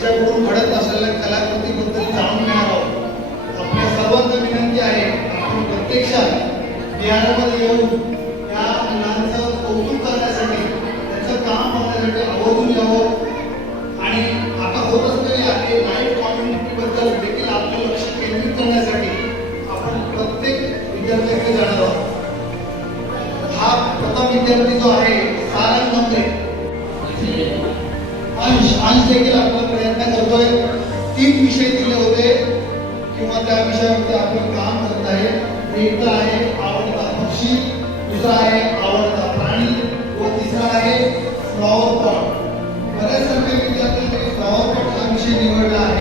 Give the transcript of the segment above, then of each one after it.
त्याच्याकडून घडत असलेल्या कलाकृतीबद्दल जाणून घेणार आहोत. आपल्या सर्वांना विनंती आहे आपण प्रत्यक्षात बिहारमध्ये येऊन या मुलांचं कौतुक करण्यासाठी त्यांचं काम बघण्यासाठी आवर्जून यावं आणि आता होत असलेल्या लाईव्ह कॉम्युनिटीबद्दल देखील आपलं लक्ष केंद्रित करण्यासाठी आपण प्रत्येक विद्यार्थ्याकडे जाणार आहोत. हा प्रथम विद्यार्थी जो आहे सारंग नंबरे अंश देखील आपला प्रयत्न करतोय. 3 विषय दिले होते किंवा त्या विषयावरती आपण काम करत आहे. एक तर आहे आवडता पक्षी, दुसरा आहे आवडता प्राणी व तिसरा आहे फ्लॉवर पॉट. बऱ्याच सर्व विद्यार्थ्यांनी फ्लॉवर पॉट हा विषय निवडला आहे.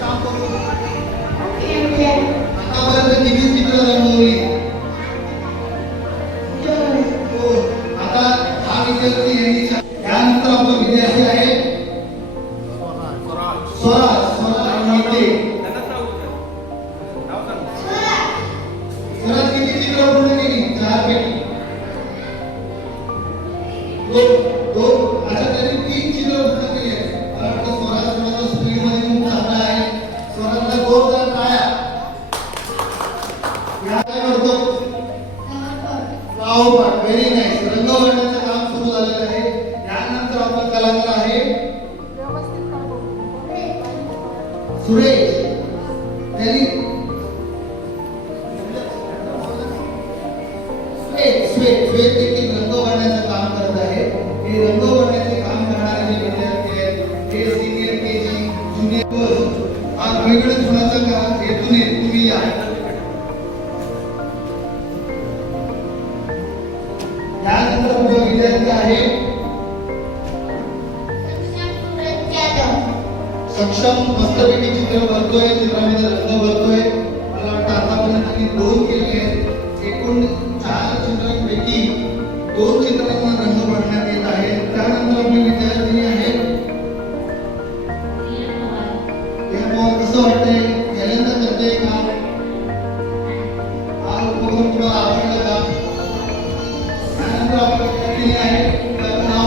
काम करून आतापर्यंत किती चित्र रंगवली. आता हा विद्यार्थी यानंतर आपला विद्यार्थी आहे स्वराज माहिती. स्वराज किती चित्र पूर्ण केली? 4 पैकी 2 अशा तरी 3 चित्र पूर्ण केली आहेत. स्वराज माझा स्त्रीमध्ये खूप चांगला आहे. स्वराजला जोरदार टाळ्या. काय करतो? Very nice. रंगवण्याचं काम सुरू झालेलं आहे. यानंतर आपला कलाकार आहे सुरेश. त्यांनी श्वेत देखील रंगवण्याचं काम करत आहे. हे रंगवण्याचे काम करणारे जे विद्यार्थी आहेत हे सिनियर केजी ज्युनियर हा वेगवेगळ्या गुणाचं काम हेतून तुम्ही या. यानंतर पुढे विद्यार्थी आहे सक्षम. मस्तपैकी चित्र भरतोय, चित्रामध्ये रंग भरतोय. मला वाटतं आतापर्यंत त्यांनी 2 केले आहेत. एकूण 4 चित्रांपैकी 2 चित्रांना रंग भरण्यात येत आहे. त्यानंतर आपले विद्यार्थी आहेत कसं वाटतंय? पहिल्यांदा करतोय का? हा उपक्रम तुला आवडला का? त्यानंतर आपल्या विद्यार्थी आहे त्याचं नाव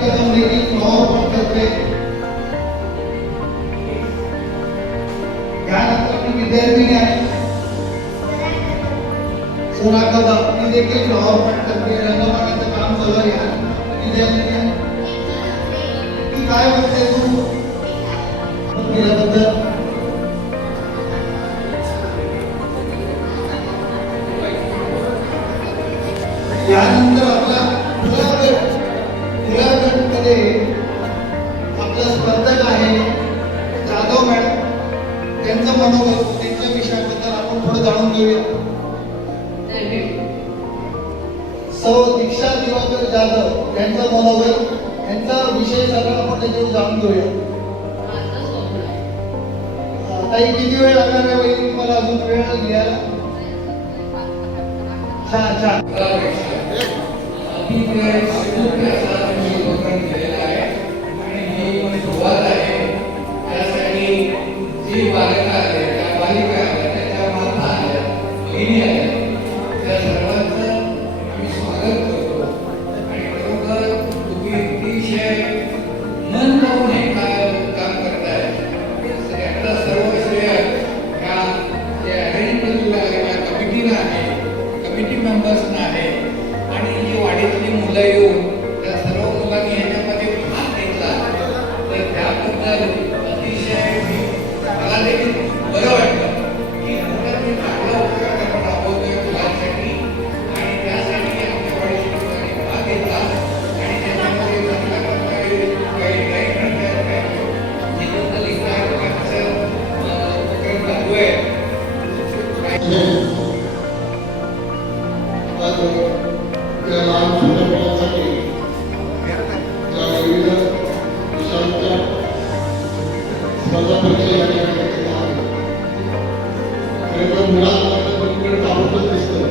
कदम देखील फ्लॉवर पॉट करते. यानंतर आपली विद्यार्थिनी आहे सोना कदम. ती देखील फ्लॉवर पॉट करते. रंगवण्याचं काम चालू आहे. विद्यार्थिनी आहे ती काय म्हणते तू केल्याबद्दल? यानंतर आपला खुला गटमध्ये आपला स्पर्धक आहे जाधव मॅडम. त्यांचं मनोबल त्यांच्या विषयाबद्दल आपण थोडं जाणून घेऊया. सौ दीक्षा दिवाकर जाधव यांचं मनोबल यांचा विषय सगळा आपण त्याच्यावर जाणून घेऊया. ताई किती वेळ लागणार आहे वहिनी तुम्हाला अजून वेळ घ्यायला? छान कमिटी मेंबर्सना आहे आणि जी वाडीतली मुलं येऊन त्या सर्व मुलांनी ह्याच्यामध्ये भाग घेतला तर त्याबद्दल अतिशय मला देखील बरं वाटलं की मुलांनी चांगला उपक्रम आपण राबवतोय मुलांसाठी आणि त्यासाठी आपल्या वाडीच्या मुलांनी भाग घेतला आणि त्याच्यामध्ये चांगल्या प्रकारे काही ड्रॉइंग करता याबद्दल इतका उपक्रम चालू आहे. त्या लहान चित्रपटासाठी ज्या विविध विषयांच्या स्पर्धा परीक्षा या ठिकाणी खरं मुलांना पलीकडे आवडतच दिसतं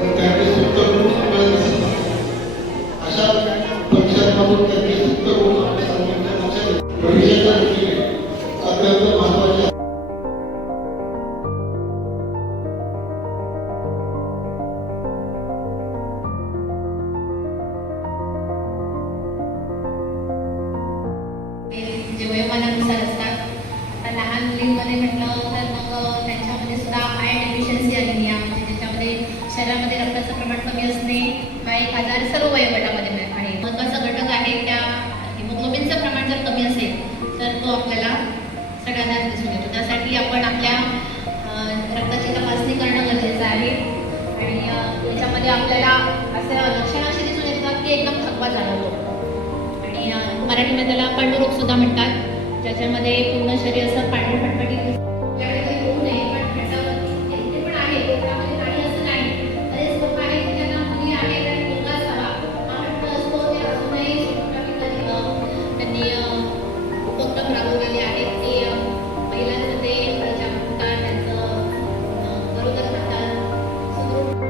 पण त्यांचे सुप्त गुण आपल्याला दिसत नाही. अशा परीक्षांमधून त्यांचे सुप्त गुण आपल्या सर्वांच्या भविष्याच्या दृष्टीने अत्यंत महत्त्वाचे. ज्याच्यामध्ये रक्ताचं प्रमाण कमी असणे हा एक आजार सर्व वयोगटामध्ये आहे. महत्त्वाचा घटक आहे. त्या हिमोग्लोबिनचं प्रमाण जर कमी असेल तर तो आपल्याला सगळ्यांनाच दिसून येतो. त्यासाठी आपण आपल्या रक्ताची तपासणी करणं गरजेचं आहे. आणि त्याच्यामध्ये आपल्याला असं लक्षणं अशी दिसून येतात की एकदम थकवा जाणवतो. आणि मराठीमध्ये त्याला पांडुरोग सुद्धा म्हणतात, ज्याच्यामध्ये पूर्ण शरीर असं पांढरे फटफटीत दिसतं. आपल्याकडे काही होऊ नये, पण ते पण आहे, त्यामध्ये नाही असं नाही. बरेच लोक आहेत की त्यांना मुली आहेत आणि मुलगा असावा हा हट्ट असतो. ते अजूनही सोनोग्राफी त्यांनी उपक्रम राबवलेले आहेत की महिलांचं ते जागरूकता, त्यांचं गरोदर माता सुदृढ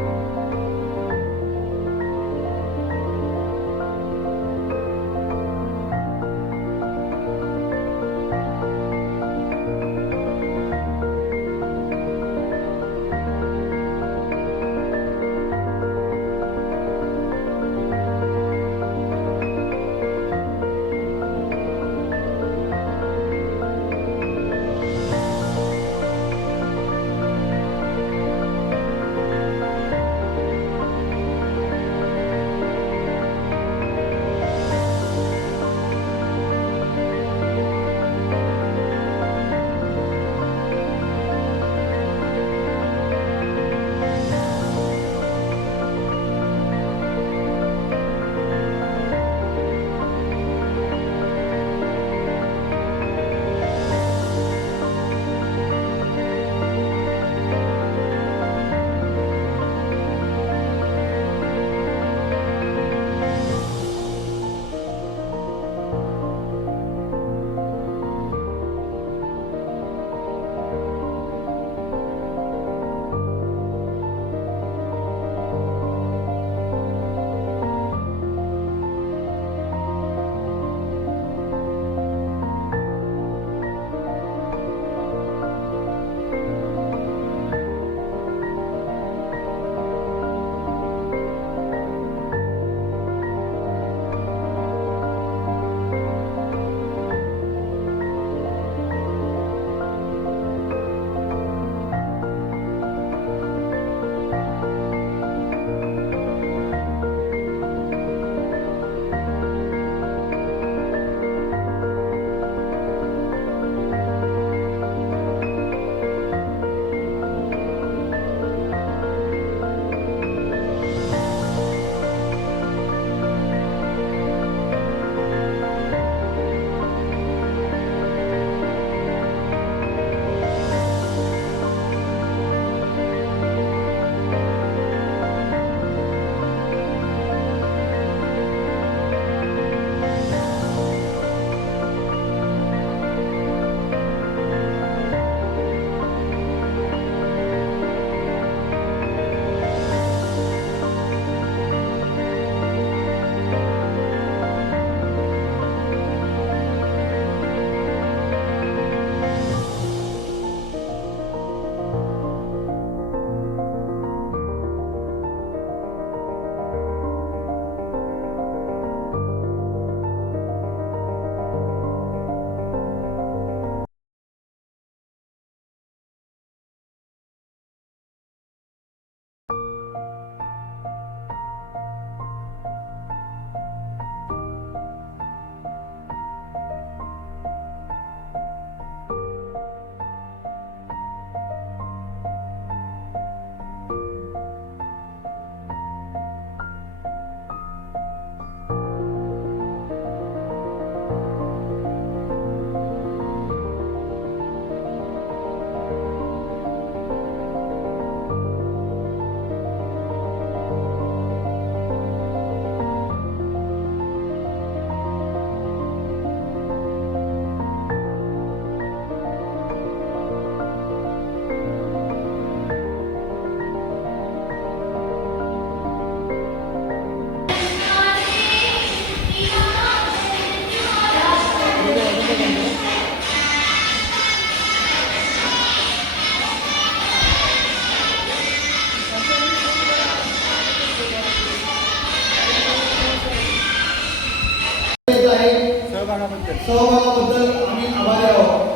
सहभागाबद्दल आम्ही आभारी आहोत.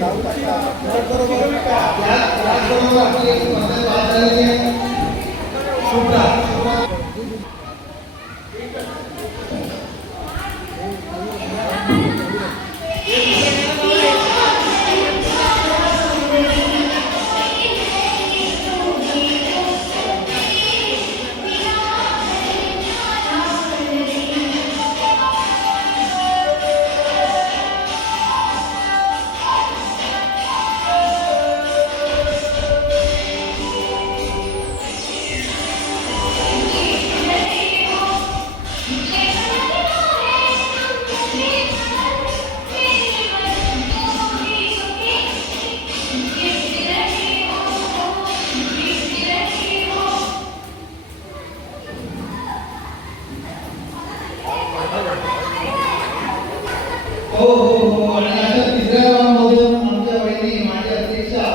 त्याचबरोबर आपली एक स्पर्धा पास झालेली आहे शुभ्रा. हो हो हो. आणि अशा तिसऱ्या राऊंडमधून आमच्या वहिनी माझ्या अध्यक्षा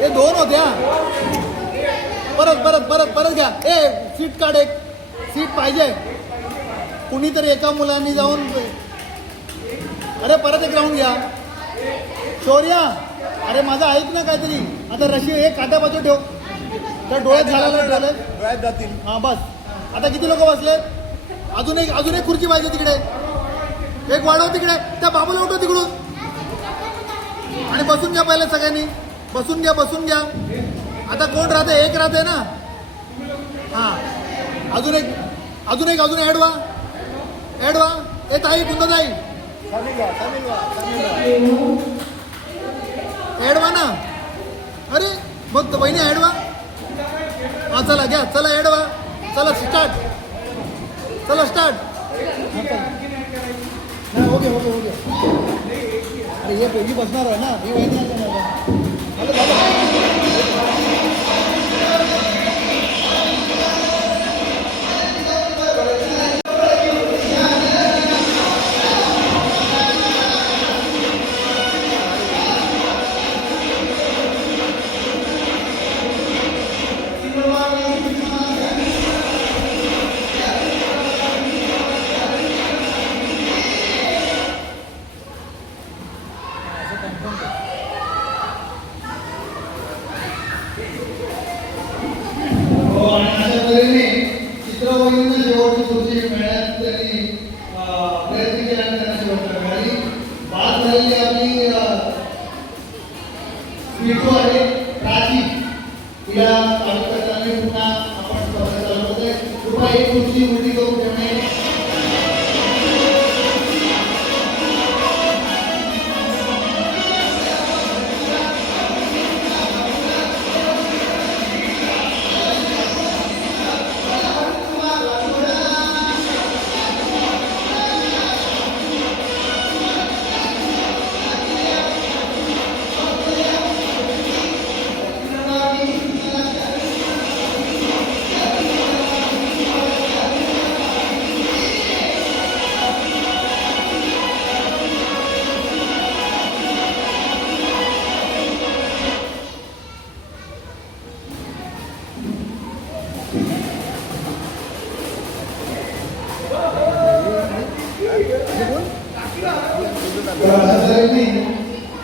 हे दोन होत्या. परत परत परत परत घ्या. ए सीट काढ, एक सीट पाहिजे. कुणीतरी एका मुलांनी जाऊन अरे परत एक राऊंड घ्या. शौर्या अरे माझा ऐक ना काहीतरी. आता रशी हे काटा बाजू ठेव. तर डोळ्यात झालं डोळ्यात जातील. हां बस. आता किती लोक बसले? अजून एक खुर्ची पाहिजे तिकडे. एक वाढव तिकडे. त्या बाबूला उठव तिकडून आणि बसून घ्या पहिले सगळ्यांनी. बसून घ्या. आता कोण राहते? एक राहते ना. हां अजून एक ॲड व्हा. ए ताई कुंदा ताई ॲड व्हा ना. अरे मग बहिणी ॲड व्हा. हां चला घ्या. चला ॲड व्हा. चला स्टार्ट. ओके. अरे ये पहिली बसणार आहे ना. ही वहिनी हो. आणि अशा तऱ्हेने चित्रवहिनींना शेवटची खुर्ची मिळण्यात त्यांनी प्रयत्न केला आणि त्यांना शेवटची मिळाली. बाद झालेली आपली स्वीटू आहे प्राची. तिला चालू करताना पुन्हा आपण स्पर्धा चालू होते. कृपया एक खुर्ची उलटी करून ठेवणे.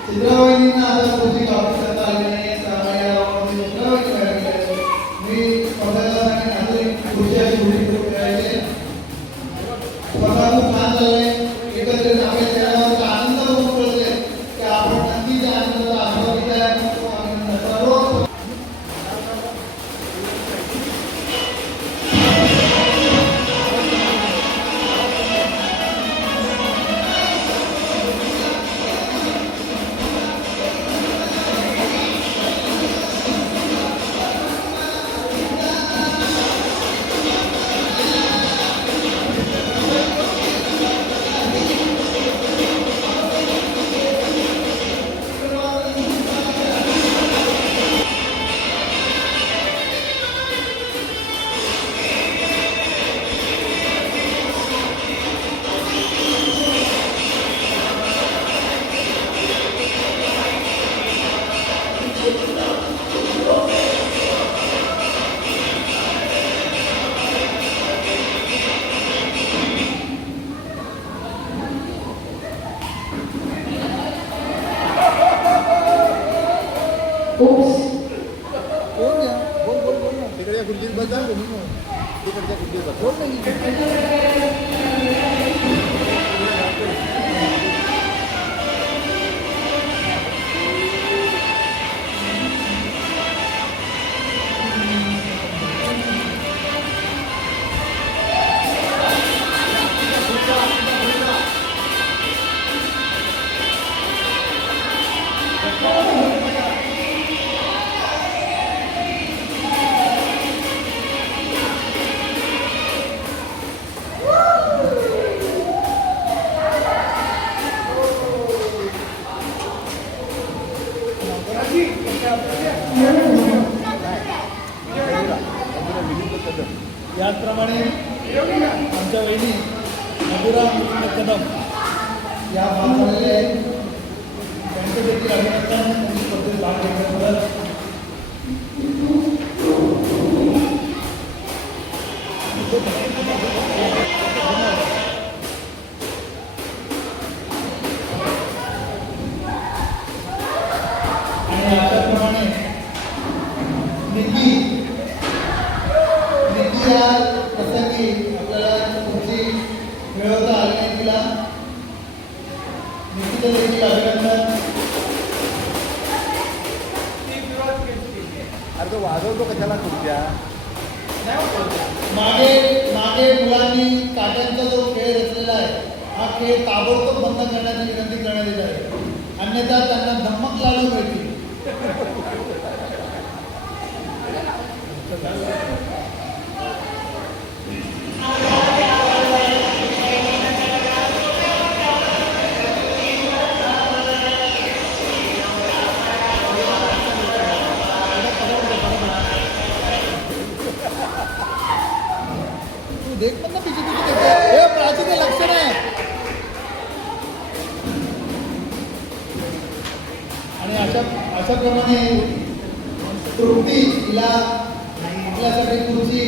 चित्रवहिनींना आता पुढची कापणी करता आली नाही. त्यामुळे या राऊंडमध्ये चित्रवहिनी मिळाली आहे. मी स्पर्धकांसाठी अजून एक खुर्ची अशी उभी करून मिळाली. स्पर्धा खूप छान झाली. एकत्रित आपल्या चेहऱ्यावरचा आनंद बघून कळते की आपण नक्की त्या आनंदाचा आस्वाद घेत आहे. सर्व बोल घ्या बोल ना तिकडच्या खुर्चीत बसा तिकडच्या खुर्चीत बसा बोल नाही याचप्रमाणे आमच्या वहिनी मधुरा मुकुंद कदम या भाग झालेल्या आहेत त्यांचे देखील अभिनंदन त्यांनी स्पर्धेत भाग घेतल्याबद्दल. आणि याच्याप्रमाणे निकी या प्रसंगी आपल्याला खुर्ची मिळवता आली नाही तिला निकीचं देखील अभिनंदन. अरे तो वाजवतो कशाला खुर्च्या मागे मागे मुलांनी काट्यांचा जो खेळ रचलेला आहे हा खेळ ताबडतोब बंद करण्याची विनंती करण्यात येत आहे, अन्यथा त्यांना धम्मक लाडू मिळतील. तू देख पण ना पीछे पीछे देखते हे प्राची के लक्षण आहे. आणि अशा प्रमाणे तृप्ती तिला आपल्यासाठी खुर्ची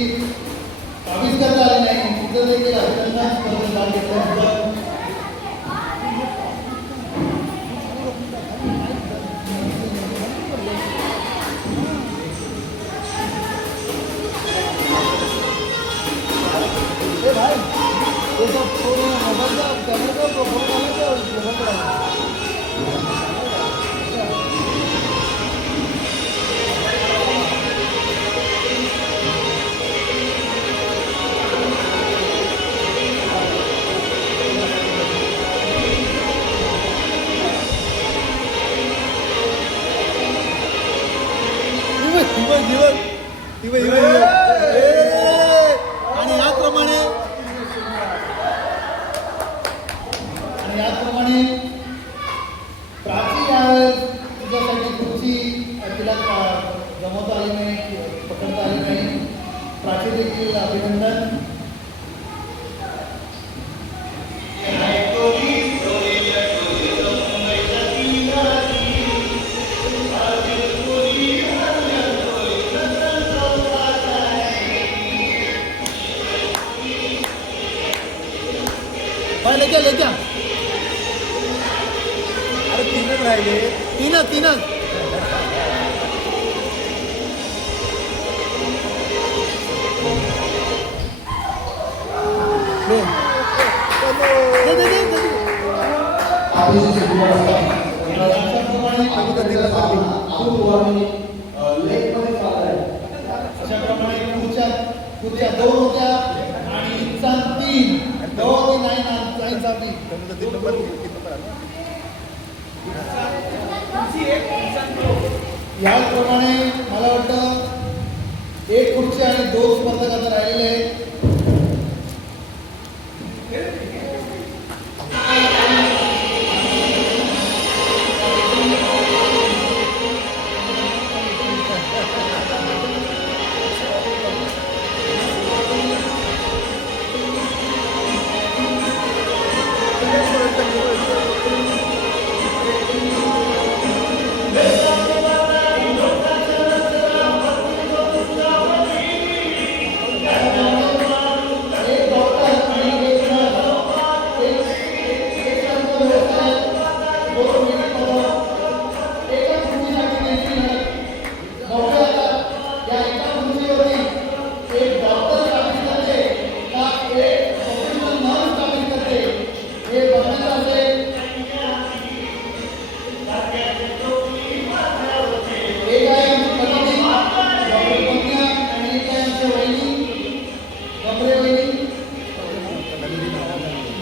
काबीज करता आली नाही तिथं देखील अभिनंदन स्पर्धेत भाग घेतल्याबद्दल. ए भाई तो सब मोबाइल का कैमरा का फोटो डालना मोबाइल का आणि याचप्रमाणे प्राची यावेळेस तुझ्यासाठी खुर्ची तिला जमवता आली नाही पकडता आली नाही. प्राची देखील अभिनंदन. ले क्या अरे तीनच राहिले तीनच अशाप्रमाणे खुर्च्या 2 होत्या आणि इंचा 3 दोन नाही ना इंचा 3 याचप्रमाणे मला वाटतं 1 खुर्ची आणि 2 स्पर्धक आता राहिलेले आहेत.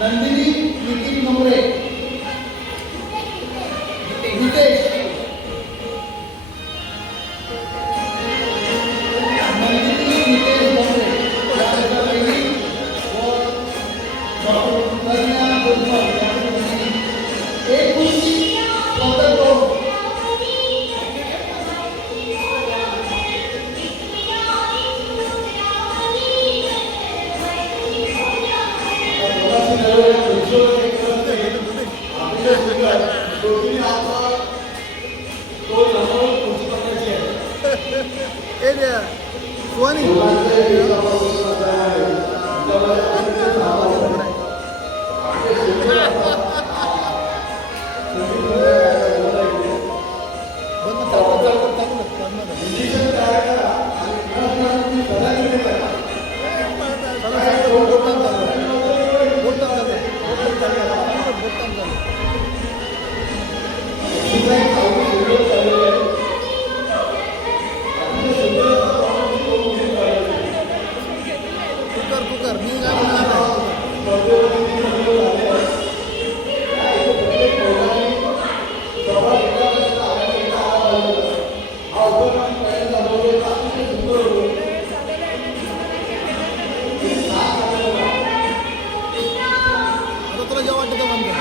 नंदिनी नितीन नवरे नितेश नंदिनी नितेश नवरे या दोघा बहिणी व डॉक्टर प्रज्ञा बोरकर या दोघी एक खुर्ची स्वतः दोन ए द्या सुहानी कुकर मी काय बोलणार आता तुला जेव्हा वाटतं तेव्हा बंद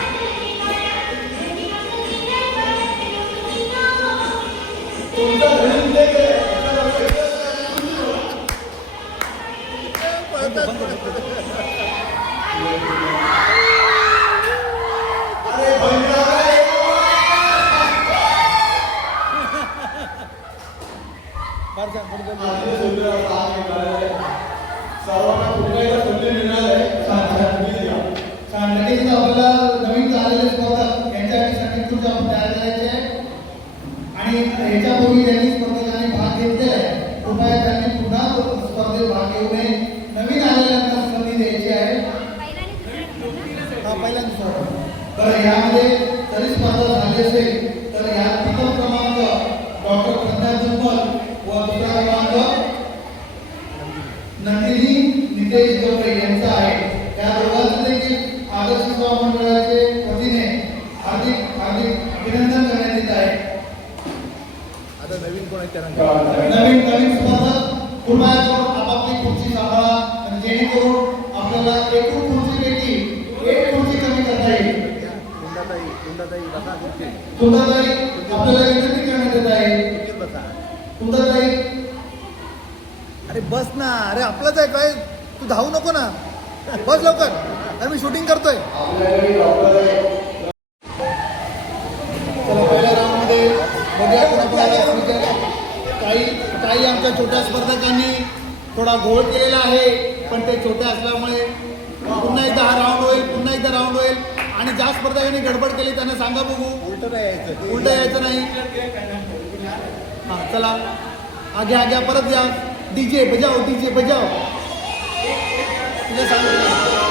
सर्वांना कुठल्याही संधी मिळालाय लगेच आपल्याला नवीन आलेले स्पर्धक यांच्यासाठी खुर्च्या आपण तयार करायचे आहे आणि ह्याच्यापूर्वी त्यांनी स्पर्धकांनी भाग घेतलेला आहे कृपया त्यांनी पुन्हा स्पर्धेत भाग घेऊ नये नवीन आलेल्यांना संधी द्यायची आहे हा पहिल्यांदा बरं यामध्ये जरी स्पर्धा झाली असेल तर या प्रथम क्रमांक डॉक्टर प्रज्ञा जुम्मल व दुसरा क्रमांक नंदिनी नितेश गवळे यांचा आहे या दोघांचं देखील आदर्श सेवा मंडळाचे वतीने हार्दिक अभिनंदन करण्यात येत आहे आता नवीन कोण आहे त्यांना नवीन स्पर्धक पुन्हा आपापली खुर्ची सांभाळा आणि जेणेकरून आपल्याला एकूण खुर्चीपैकी एक खुर्ची कमी करता येईल कुंदाताई बसा कुठे कुंदाताई आपल्याला विनंती करण्यात येत आहे बसा कुंदाताई अरे बस ना अरे आपलंच आहे काय तू धावू नको ना बस लवकर अरे मी शूटिंग करतोय चला पहिल्या राऊंडमध्ये बघूया कोणाकोणाला स्वीकार. काही आमच्या छोट्या स्पर्धकांनी थोडा घोळ केलेला आहे पण ते छोटे असल्यामुळे पुन्हा एकदा हा राऊंड होईल आणि ज्या स्पर्धकांनी गडबड केली त्यांना सांगा बघू उलट यायचं नाही हां चला आग्या परत या डीजे बजाओ तुला सांगतो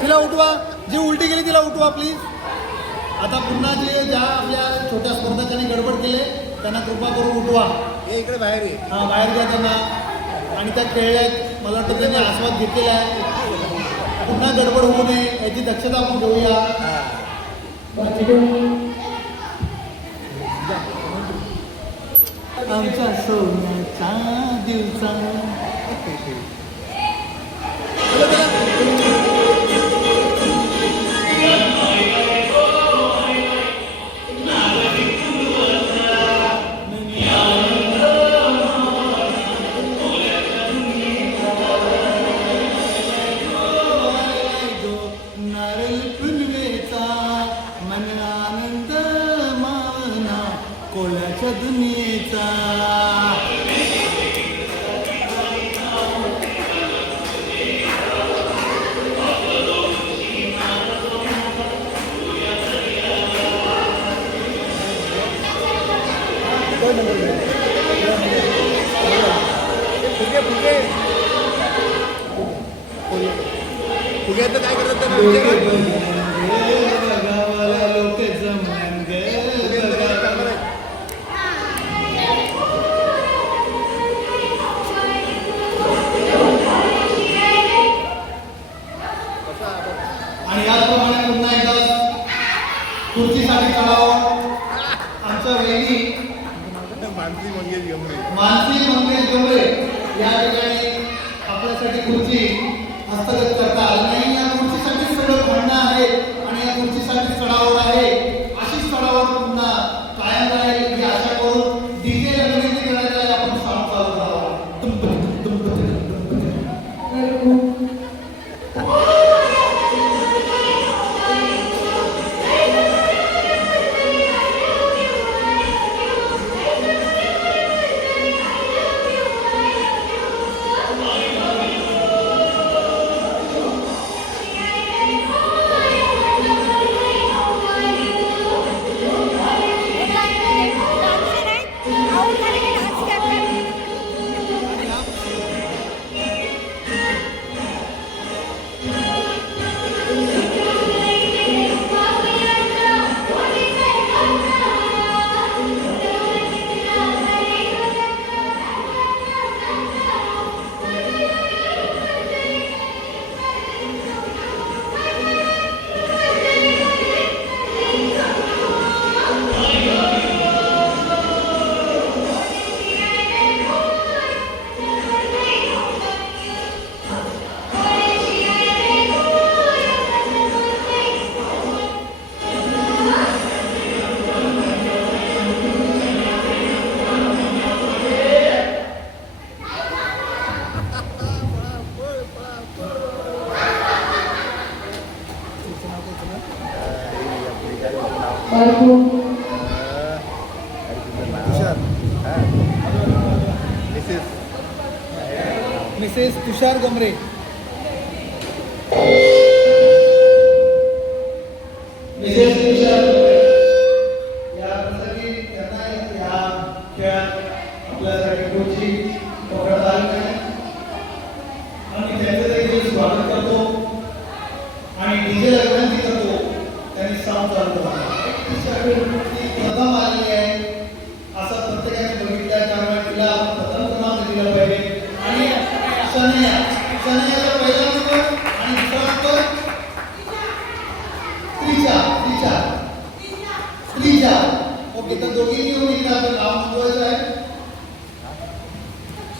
तिला उठवा जी उलटी गेली तिला उठवा प्लीज आता पुन्हा ज्या आपल्या छोट्या स्पर्धकांनी गडबड केले त्यांना कृपा करून उठवा हे इकडे बाहेर ये हां बाहेर घ्या त्यांना आणि त्या खेळल्यात मला वाटतं त्यांनी आस्वाद घेतलेला आहे पुन्हा गडबड होऊ नये याची दक्षता आपण घेऊया आमच्या सोन्याच्या दिवसा दुनियेचा. फुग्याचं काय करतात त्यांना लोके विचारा. बघावं, गावाला लोके जमल्यान गे फुग्याचं काय करणार आहे? आणि याचप्रमाणे पुन्हा एकदा खुर्चीसाठी चढावं. आमच्या वहिनी मानसी मंगेश गमरे. मानसी मंगेश गवळे या ठिकाणी आपल्यासाठी खुर्ची हस्तगत करता आली नाही. या खुर्चीसाठी सगळं भांडणं आहे आणि या खुर्चीसाठी चढावड आहे. अशीच चढावड पुन्हा कायम राहील ही आशा करून डीजे विनंती करायला आहे, आपण साऊंड चालू करावा. तुषार. हां. मिसेस तुषार गमरे. मिसेस तुषार गवळे या प्रसंगी त्यांना या खेळात आपल्यासाठी खुर्ची पकडता आली नाही. आम्ही त्यांचं देखील स्वागत करतो आणि डीजेला विनंती करतो त्यांनी साऊंड चालू करा. प्रथम आलेली आहे असं प्रत्येकाने बघितलं, त्यामुळे तिला प्रथम क्रमांक दिला पाहिजे. आणि शनैयाचा पहिला नंबर आणि दुसरा नंबर त्रिजा. ओके, तर दोघींनी येऊन इथे आपलं नाव नोंदवायचं आहे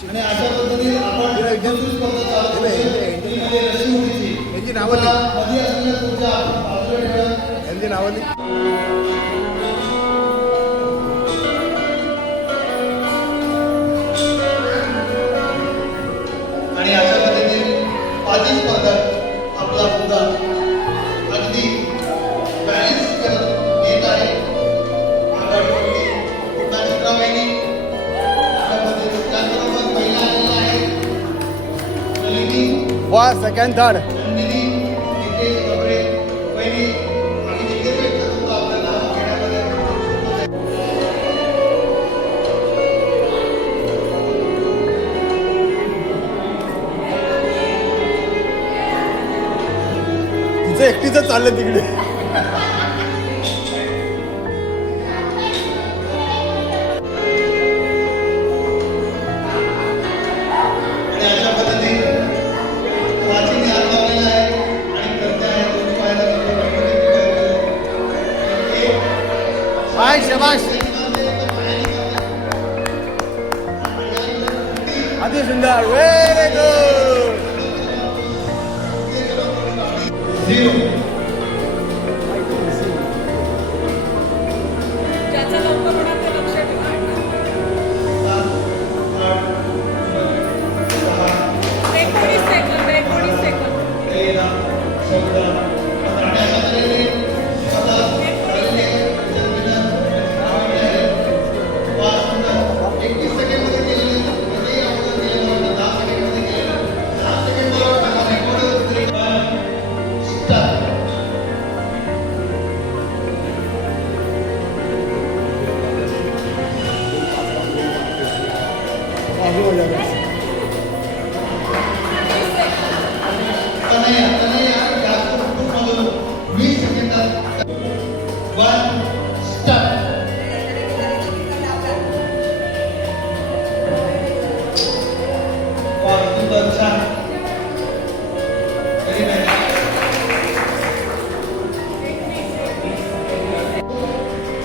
आणि अशा पद्धतीने आपण दुसरी स्पर्धा चालू करूया. ती म्हणजे रशी उडीची. यांची नावं लिह. मध्ये असलेल्या खुर्च्या आपण बाजूला ठेवूया. यांची नावं लिह. आणि अशा पद्धतीने पाचही स्पर्धक आपला मुद्दा अगदी बॅलन्स करत येत आहे. आघाडीवरती पुन्हा चित्राबाईंनी अशा पद्धतीने त्याचबरोबर पहिला आलेला आहे नलिनी सेकंड थर्ड. नंदिनी नितेश गवळे पहिली. आम्ही देखील व्यक्त करतो आपलं नाव घेण्यामध्ये. तिचं एकटीचं चाललं तिकडे. आणि अशा पद्धतीने वाचीने हात लावलेला आहे आणि प्रज्ञा आहे दोन्ही पायाला बाय शबाश. अति सुंदर. Very good. ज्याचा लवकर होणार ते लक्ष ठेवा. 19 सेकंद 19 सेकंद. तनया जास्त कुटुंबामधून 20 सेकंदात 1 स्टार्ट. वा सुंदर छान. Very nice.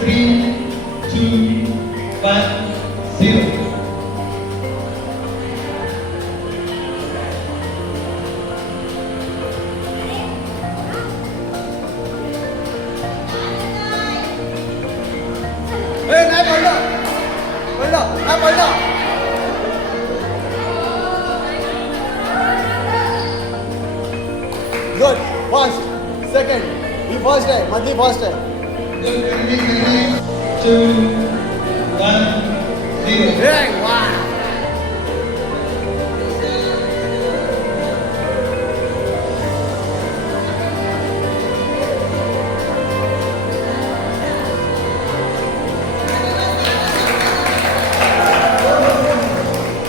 3 2 1 0. नाही पडलं नाही पडलं. गुड. फर्स्ट सेकंड ही फर्स्ट आहे, मधली फर्स्ट आहे. 2 1 0. वा.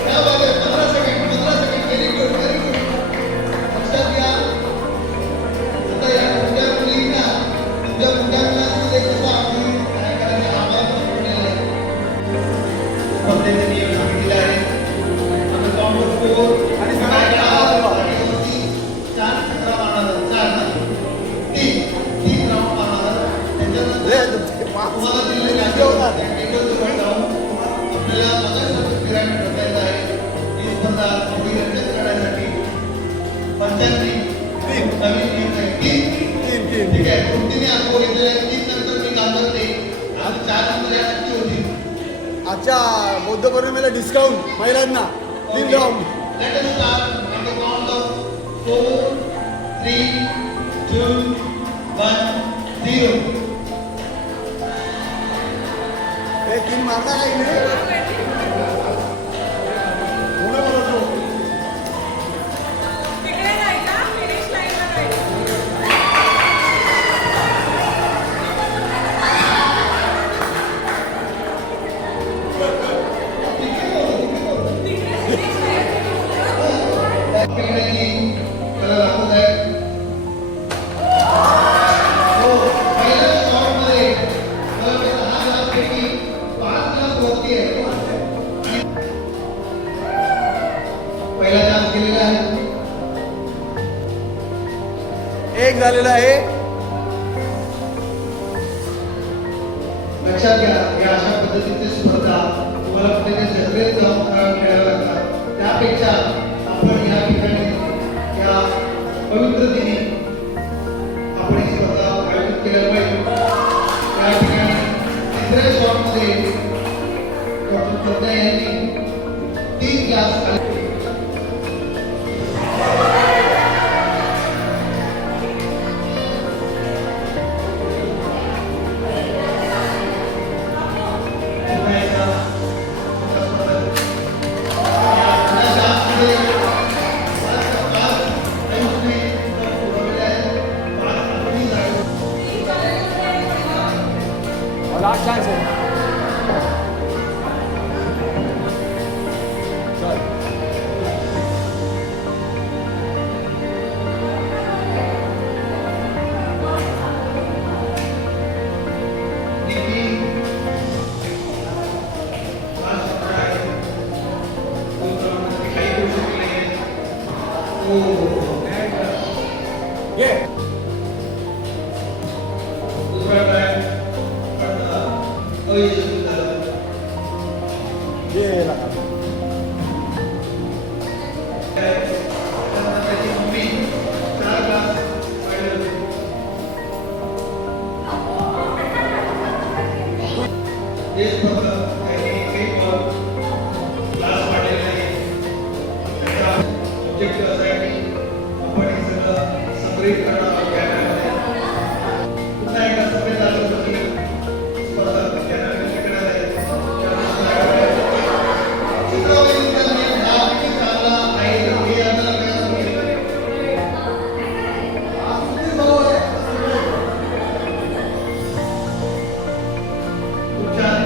क्या बात है. 15 सेकंड. Very good. लक्षात घ्या. आता या तुमच्या मुलींना तुमच्या मुलांना ते कसं आपण काय करायचं आम्हाला पण शिकवलेलं आहे. स्पर्धेचे नियम सांगितलेले आहेत. आता काउंट ऑफ 4 आणि सगळ्या गावावरती 4 चक्रा मारणार. 4 ना 3 राऊंड मारणार. त्याच्यानंतर तुम्हाला दिलेले आहे टेबलवर जाऊन आपल्याला मगासपासून पिरामिड रचायचा आहे. ही स्पर्धा थोडी रंजक करण्यासाठी पंचांनी नवीन नियम आहे. 3 ठीक आहे. कृतीने अनुभव घेतलेला आहे. 3 नंतर मी काम करते आणि 4 नंतर या सुट्टी होती. आजच्या बौद्ध पौर्णिमेला डिस्काउंट महिलांना 3 round. Let us start on the count of 4 3 2 1 0. हे 3 मारता काही नाही. तिकडे जायचा फिनिश लाईनला जायचं. खेळण्याची कला दाखवत आहे. हो, पहिल्या शॉटमध्ये मला वाटतं 10 ग्लासपैकी 5 ग्लास वरती आहे. आणि पहिला चान्स गेलेला आहे. एक झालेला आहे. लक्षात घ्या, या अशा पद्धतीची स्पर्धा तुम्हाला कुठेतरी सेपरेट जाऊन खेळायला लागतात. त्यापेक्षा आपण या ठिकाणी या पवित्र दिनी आपण ही स्पर्धा आयोजित केल्या पाहिजे. या ठिकाणी तिसऱ्या शॉटमध्ये डॉक्टर प्रज्ञा यांनी 3 ग्लास खाली. पुन्हा एकदा या शॉटमध्ये 5 आयुषने उडवलेले आहेत. 5 आपली जागा. लास्ट चान्स आहे. चल. निकी आज काय कोणतं काही करू शकले नाही. घे. दुसरा काय अयशस्वी झालं. घे लगा. त्यानंतर त्याची मम्मी 4 ग्लास पाहिलं होते. हे स्पर्धा त्यांनी काही ग्लास पाडलेले नाही. त्याचा ऑब्जेक्टिव्ह असा आहे की आपण हे सगळं संग्रहित करणार आहोत कॅमेऱ्यामध्ये. पुन्हा एकदा सगळे झालं तर स्पर्धा कॅमेऱ्यामध्ये करणार आहे. चित्रवाहिनीचा नियम हा किती चांगला आहे हे आपल्याला कळायला पाहिजे. खूप छान.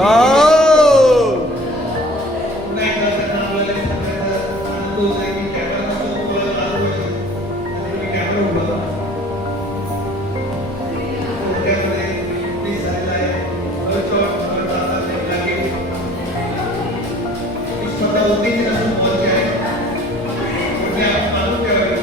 पुन्हा एकदा त्यांना आपल्याला हे सांगायचं आनंद होत आहे की कॅमेरा नसतो तुम्हाला लागू पाहिजे आणि तुम्ही कॅमेरा उघडा. त्यामध्ये प्लीज झालेला आहे स्वतः उद्देश नसून महत्त्व आहे तुम्ही आपण मानून ठेवावे.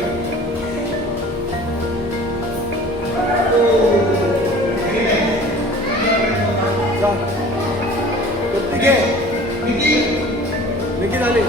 निकी झाली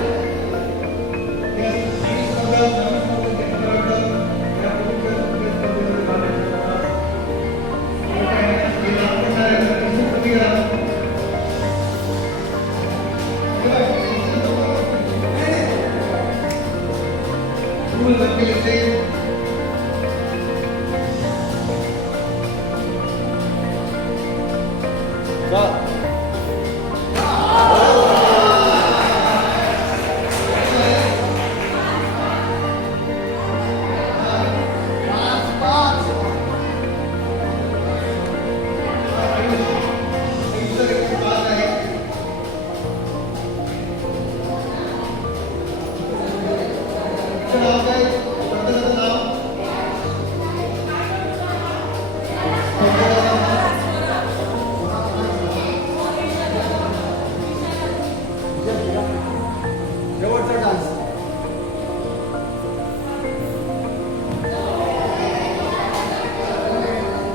शेवटचा डान्स.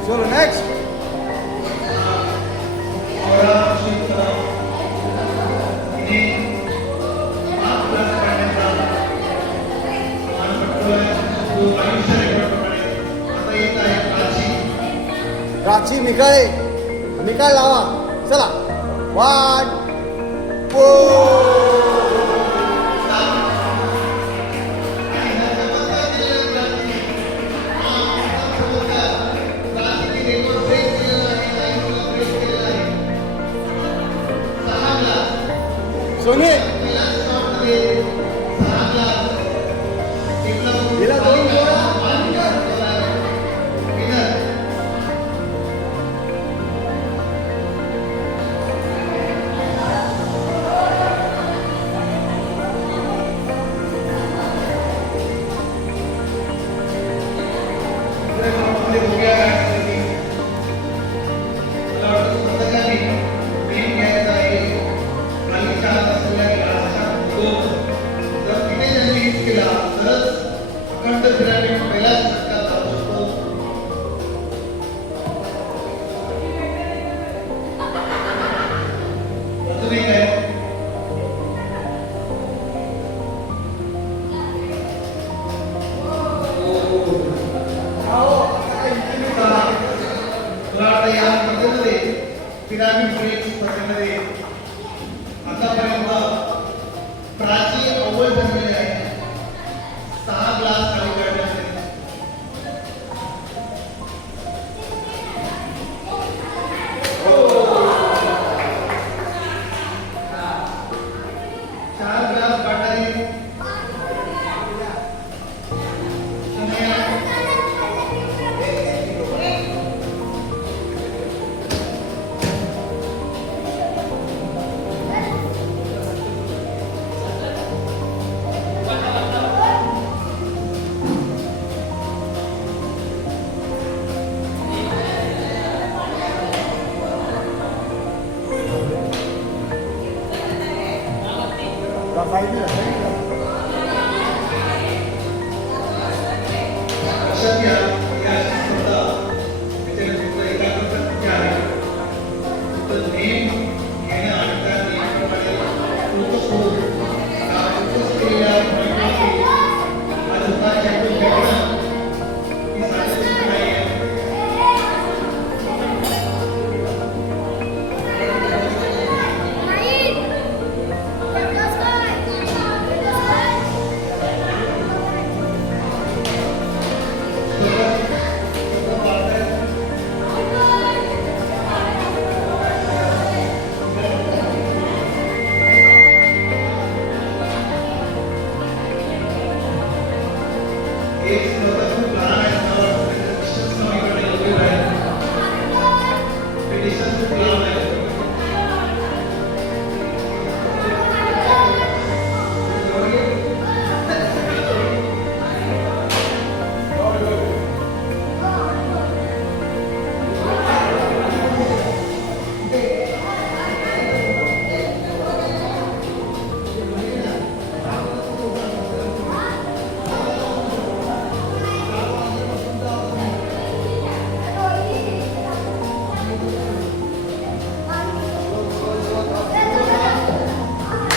चलो नेक्स्ट. प्राची निकाळे निकाल लावा. चला 1 4. सोनी हिला 2 गोळा. पिरामिड ब्रेक स्पर्धेमध्ये आतापर्यंत प्राची अव्वल बनलेले आहे. 6 ग्लास खाली काढले.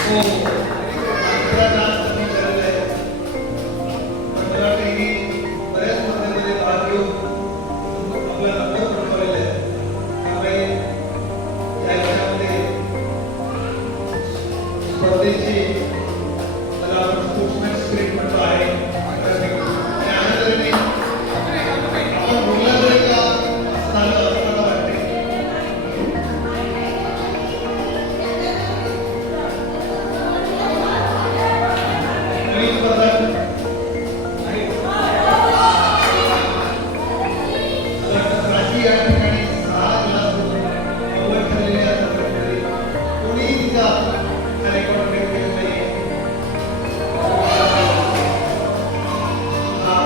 तो दुसरा तास त्यांनी केलेला आहे. पण मला वाटतं की बऱ्याच स्पर्धेमध्ये भाग घेऊन आपला नंबर पटकावलेला आहे. त्यामुळे या याच्यामध्ये स्पर्धेची त्याला आपण स्पोर्ट्समॅन स्पिरिट म्हणतो आहे. आणि अशा तऱ्हेने आपण बोलला जरी का झालं असं मला वाटते. नवीन स्पर्धक आहेत. राशी या ठिकाणी 6 क्लास अव्वल ठरलेले असतात. कोणीही तिचा रेकॉर्ड ब्रेक केलेला नाहीये. हा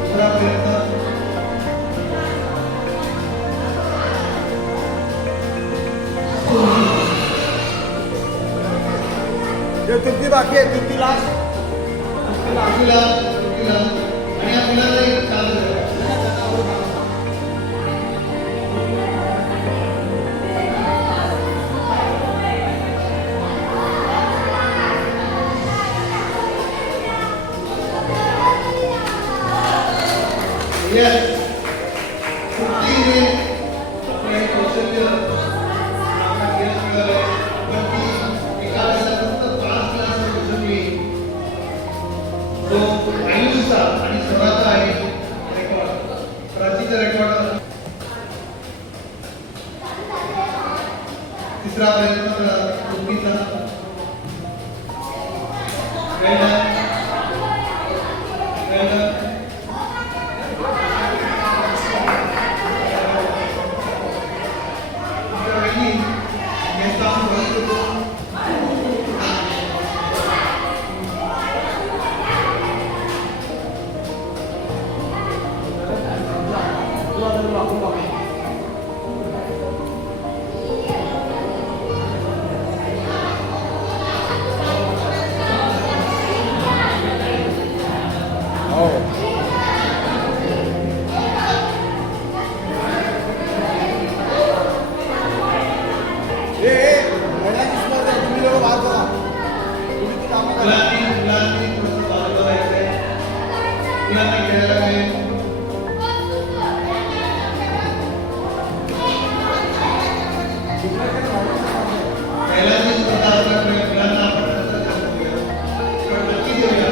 दुसरा प्रयत्न. तृप्ती बाकी आहे, तृप्ती लास्ट. बाजूला आणि आपल्याला एक काम Yes. कुठलीही आपलं कौशल्य आपल्या यश मिळालंय. पण ती एका वेळेला फक्त 5 क्लास करू शकली. तो आयुषचा आणि स्वराचा आहे रेकॉर्ड. प्राचीचा रेकॉर्ड. तिसरा प्रयत्न कुठलीचा. Well done. Well done. मुलांनी थोडंसं बाजूला व्हायचंय. मुलांना खेळायला मिळेल. पहिल्यांदा स्पर्धा असल्यामुळे मुलांना आपण नंतर जास्त देऊया. पण नक्की देऊया.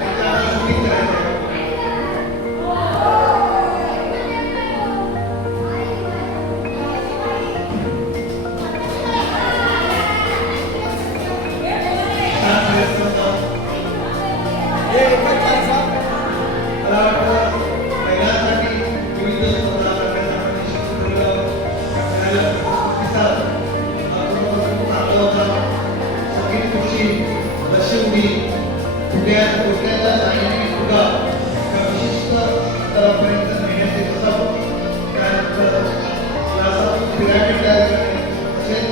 त्याच्या आधी shooting करायचं आहे. छान प्रयत्न होता. मला वाटतं महिलांसाठी विविध स्पर्धा करण्याचा आपण निश्चित ठरवलं आहोत. प्रतिसाद खूप चांगला होता. सगळी खुशी लक्षउडी फुग्याचा सायंटिफिक फुगा एका विशिष्ट स्तरापर्यंत नेण्यात येत असावं. त्यानंतर क्लासातून पिरॅमिड तयार करणे तसेच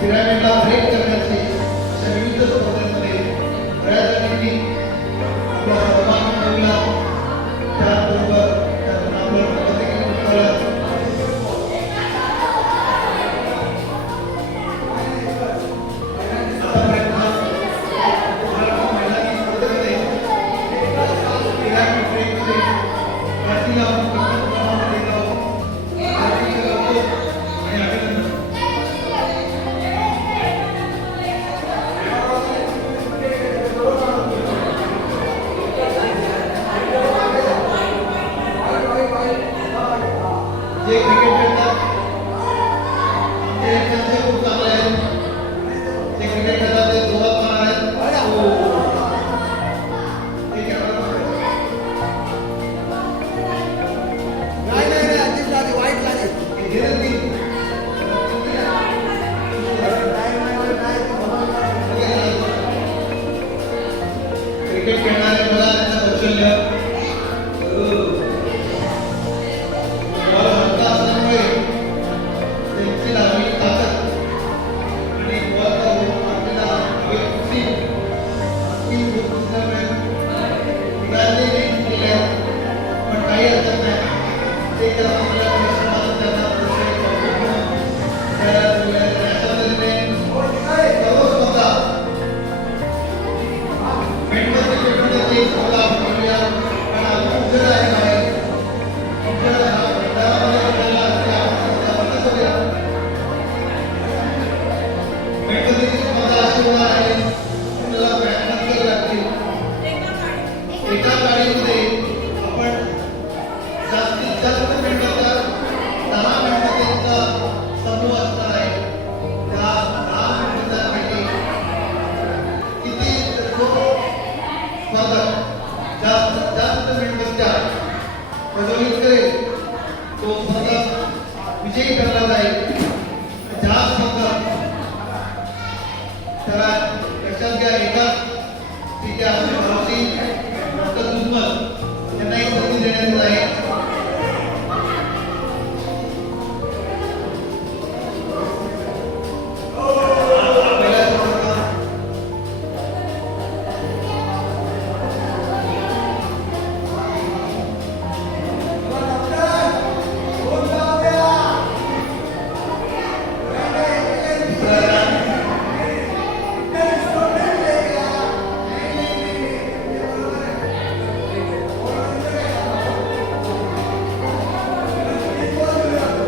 पिरॅमिडला ब्रेक करण्याचे अशा विविध स्पर्धेमध्ये बऱ्याच जणांनी आपला सहभाग नोंदवला. त्याचबरोबर त्यातून आपलं प्रगती मिळवलं. आतापर्यंत महाराष्ट्र महिलांनी स्पर्धेमध्ये पिरॅमिड ब्रेकमध्ये प्राचीला आपण देत आहोत. प्राचीचं कौतुक आणि अभिनंदन. गणपतीची स्पर्धा अशी होणार आहे आपल्याला प्रयत्न करावे लागतील. एका गाडीमध्ये आपण जास्तीत जास्त मेंढपात्या 10 मेंढपात्यांचा समूह असणार आहे. त्या 10 मेंढपात्यांपैकी किती स्पर्धक जास्तीत जास्त मेंढपात्या प्रज्वलित करेल तो स्पर्धक विजयी ठरला जाईल. ज्या स्पर्धक त्याला लक्षात घ्या एका तिथे आपले भावजी डॉक्टर दुर्मल यांना एक संधी देण्यात येत आहे. पहिला स्पर्धक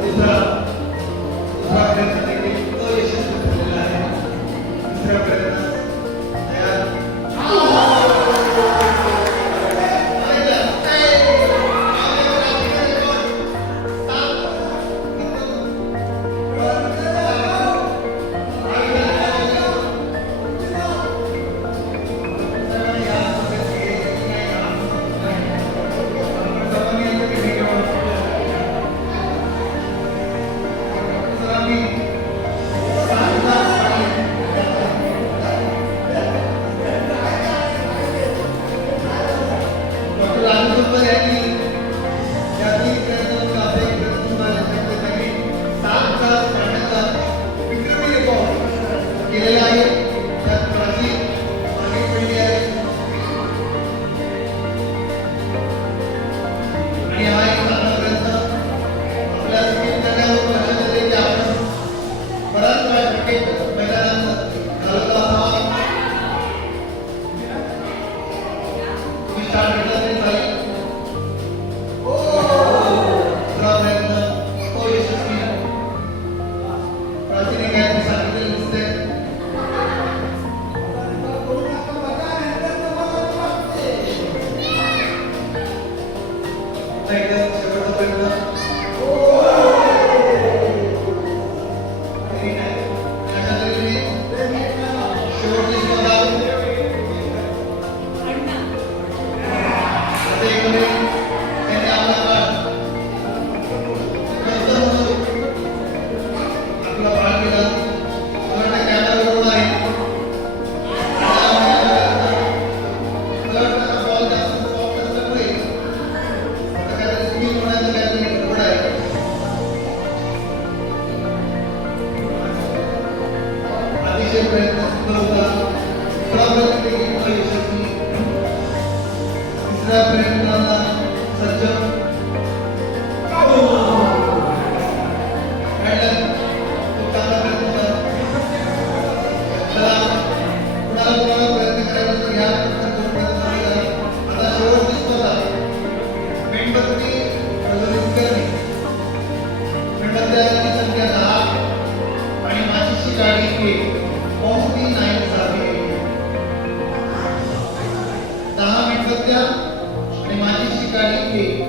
दुसरा प्रयत्न देखील अयशस्वी ठरलेला आहे. तिसरा प्रयत्न तयार. डॉक्टर राजगोपाल यांनी जागतिक प्रयत्नातून आपले प्रयत्न मानण्यासाठी त्यांनी 7 तास पाण्याचा विक्रमी रेकॉर्ड केलेला आहे. त्यात प्राचीन मागे पडली आहे आणि हा एक चांगला प्रयत्न आपल्या स्किल करण्यावर लक्षात येते की आपण बराच वेळ क्रिकेट मैदानात घालवत आहात. तुम्ही स्टार्ट घेतला तरी चालेल. दुसरा प्रयत्न अयशस्वी. प्राचीन एकाने सांगितलेले दिसते. शेवटचा प्रयत्न अशा तऱ्हेने शेवटची स्पर्धा प्रत्येकाने त्यांनी आपला काळ खर्च म्हणून आपला काळ केला. उलट कॅमेरा बरोबर आहे. उलट बॉल जास्त सॉफ्ट असल्यामुळे आता काहीतरी स्पिन होण्याचं काहीतरी गडबड आहे. अतिशय प्रयत्न सुद्धा होता. दुसरा प्रयत्न देखील अयशस्वी. तिसऱ्या प्रयत्नाला सज्ज. मॅडम खूप चांगला प्रयत्न होता. चला कुणाला प्रयत्न करायचा तर घ्या. तो प्रयत्न चांगला आहे. आता शेवटची स्पर्धा मेणबत्ती प्रज्वलित करणे. मेणबत्त्यांची संख्या 10 आणि माचीची काडी 1. औषधी नाही जावे. 10 मेणबत्त्या आणि माचीची काडी 1.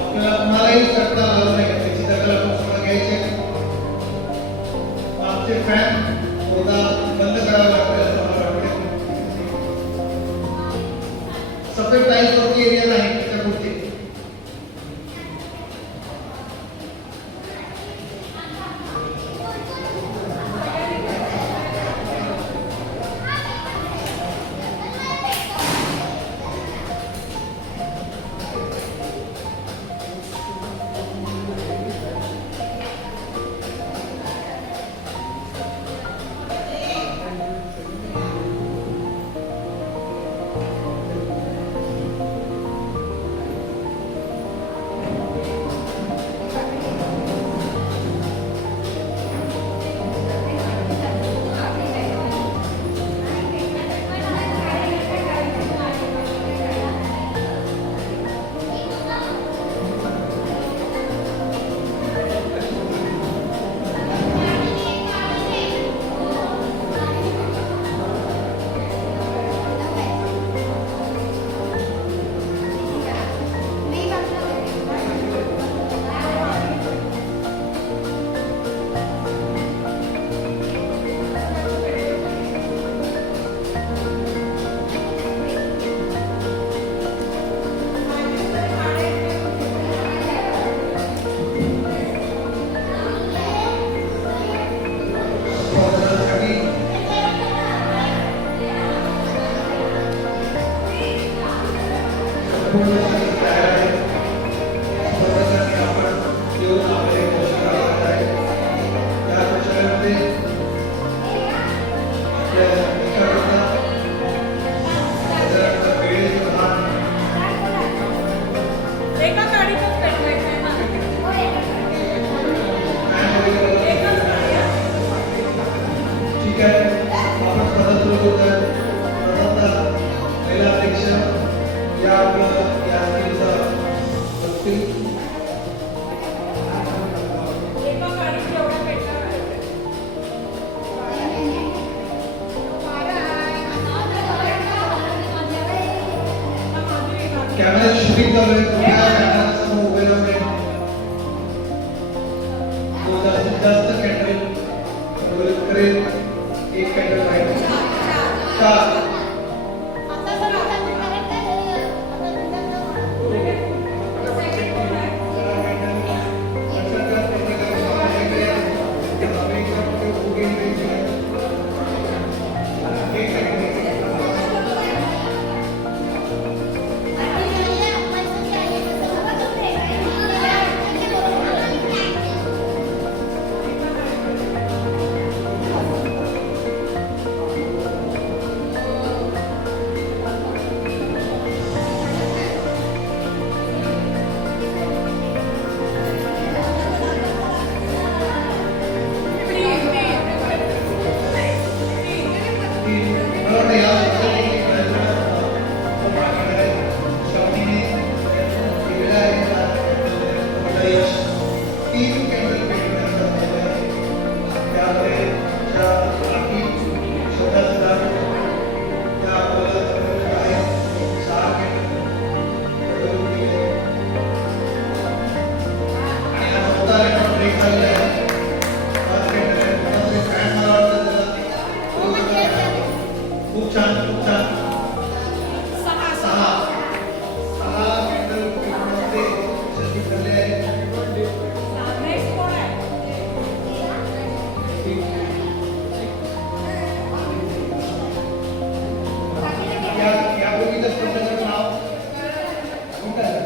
आपल्याला कुणालाही चटका लागला नाही त्याची दखल आपण स्वतः घ्यायची. मागचे फॅन होता बंद करावे लागतील असं मला वाटते. सफेद टाईल्स वरती एरिया नाही त्याच्यापुरती. संपूर्ण तयार आहे. सर्वजण आपण येऊन आपले पोषण करत आहे. या पोषणामध्ये आपल्या एकाग्रता, साधारणतः वेळेचं भान, एका गाडीतच पेटवायचंय ना. एकच गाडी आहे. ठीक आहे. आपण स्पर्धा सुरू करतोय. प्रथमतः महिला अध्यक्ष या आपलं या स्किलचा बघतील. एका गाडीत एवढं पेटवायचंय. कॅमेरा शूटिंग चालू आहे. कृपया कॅमेरा समोर उभे राहू नये. तो जास्तीत जास्त कॅन्डल प्रज्वलित करेल. एक कॅन्डल आहे. 4 खूप छान, खूप छान. 6 कॅन्डल पेटवण्यामध्ये यशस्वी ठरले आहे. नेक्स्ट कोण आहे? या पूर्वीचं स्पर्धेचं नाव कोणतं आहे?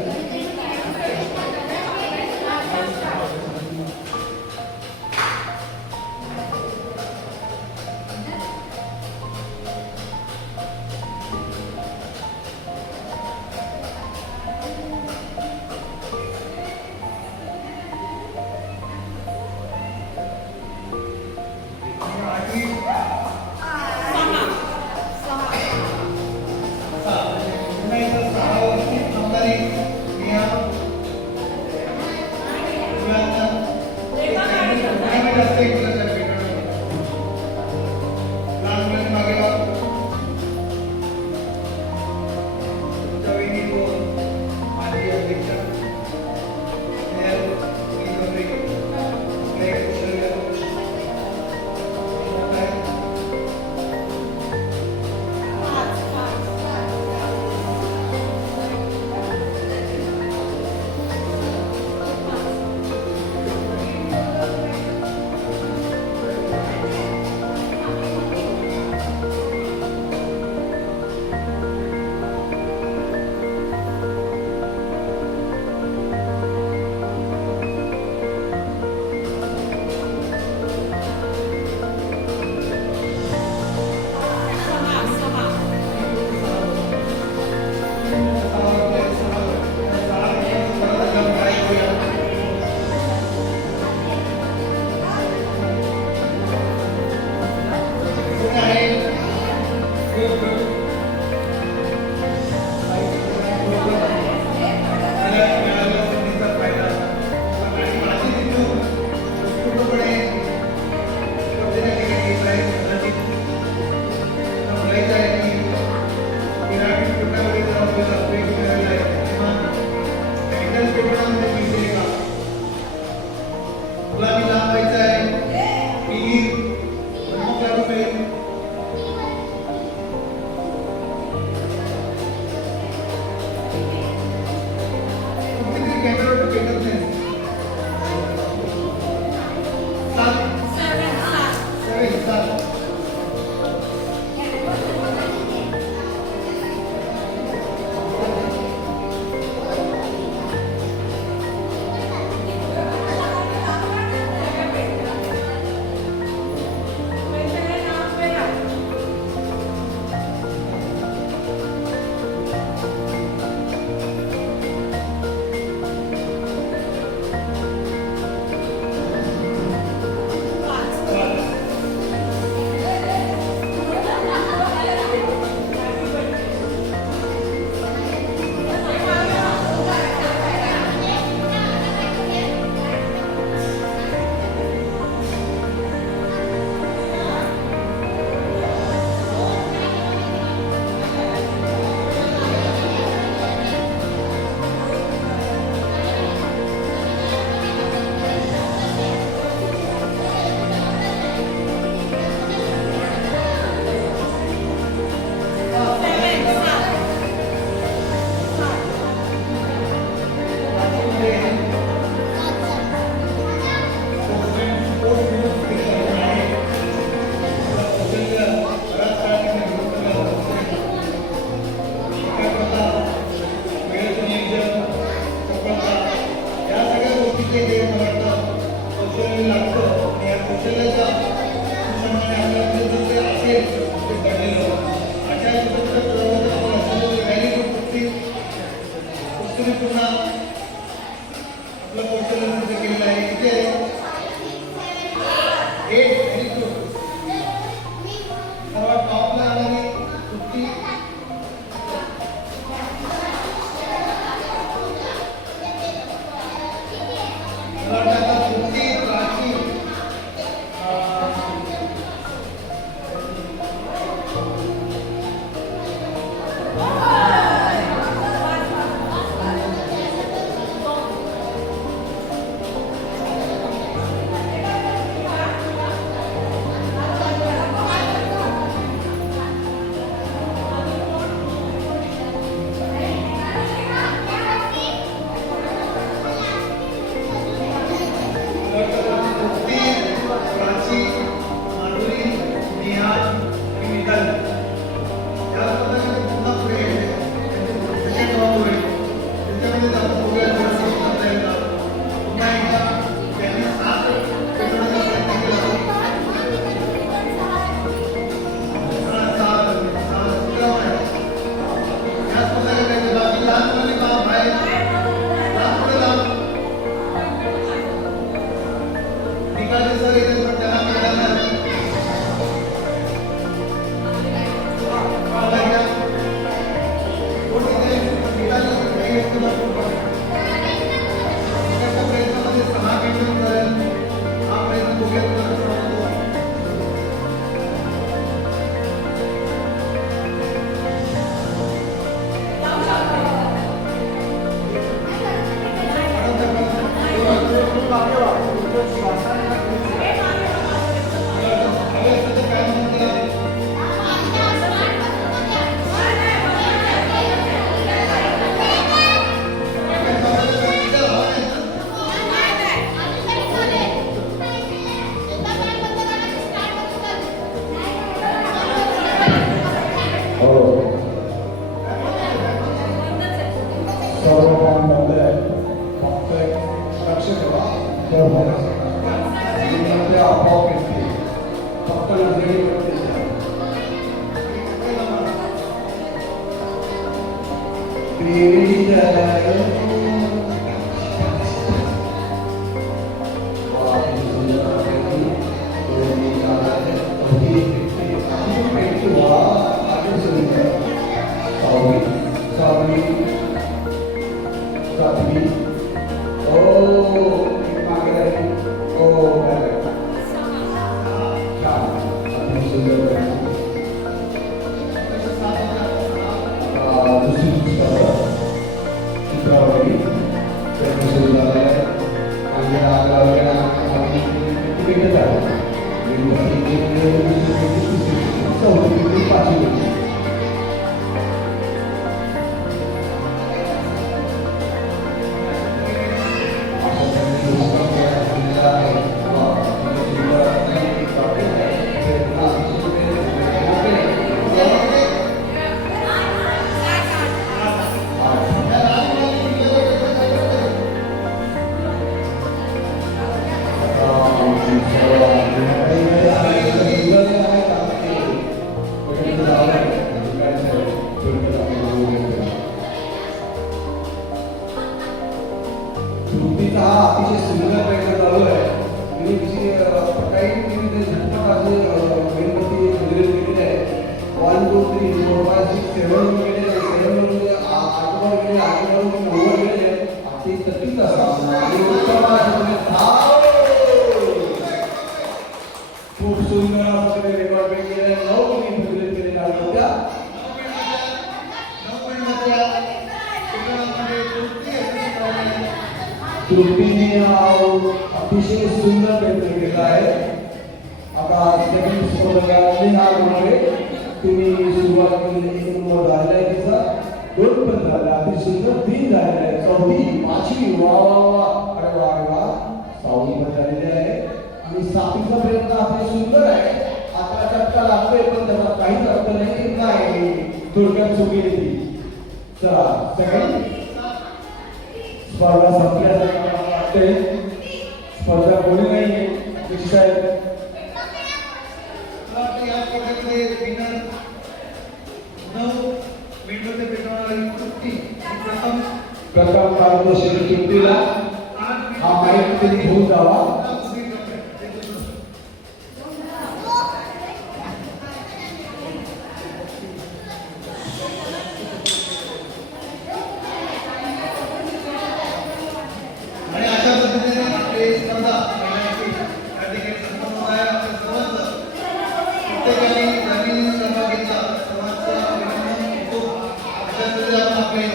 कौशल्य लागतं आणि या कौशल्याच्या अनुषंगाने आपल्याकडे जर ते असेल ते घडलेलं अशा विशिष्ट प्रवर्गात आपण असलेली व्हॅली कुस्ती कुस्तीने पुन्हा आपलं कौशल्य सिद्ध केलेलं आहे. इथे एक व्हेरी गुड सर्वात टॉपला आलेली कुस्ती मला वाटतं आता कुस्ती राखी कुस्ती प्राची माधुरी नेहा आणि मिताली या स्पर्धेमध्ये पुन्हा पुढे सेकंड राऊंड होईल. त्याच्यामध्ये आपण बघूया थोडंसं करता येईल का. पुन्हा एकदा त्यांनी 7 पेटवण्याचा प्रयत्न केला. 6 आहे. या स्पर्धेमध्ये बाकी लहान मुलांनी काम आहे लहान पुढे लांब निकाली सर येते पण त्यांना मिळाला प्रयत्नामध्ये 6 मिनिट करेल. हा प्रयत्न बघूया कसा होतो. तृप्तीने अतिशय सुंदर प्रयत्न केला आहे. आता सेकंड स्पर्धकांनी हा गुणावे तुम्ही सुरुवात केली 1 नंबर झालेला आहे तिचा 2 पण झाले अति सुंदर 3 झालेले आहे 4थी 5वी वा वा वा अरे वा अरे वा 6वी पण झालेली आहे आणि 7वीचा प्रयत्न अति सुंदर आहे. आता चटका लागतोय पण त्याचा काहीच अर्थ नाही थोडक्यात चुकी येते. चला सेकंड स्पर्धा संपल्यानंतर स्पर्धा कोणी नाही आहे अध्यक्ष साहेब. मला वाटतं या स्पर्धेमध्ये विनर 9 मेंढराचे पेटवणारी तृप्ती प्रथम पारदर्शक तृप्तीला हा माईक त्यांनी घेऊन जावा. आणि अशा पद्धतीने आपली स्पर्धा महिलांची या ठिकाणी संपन्न होत आहे. आपल्या सर्वांचं प्रत्येकाने ज्यांनी सहभाग घेतला सर्वांचं अभिनंदन होतो. अशा पद्धतीने आपण आपले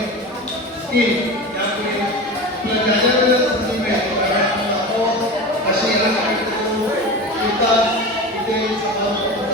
स्किल यापुढे आपल्या ज्या ज्या वेळेला संधी मिळेल त्यावेळेला आपण आपोआप अशी याला सांगितलं करू कीर्तन इथे समारोप करू.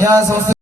या संस्थे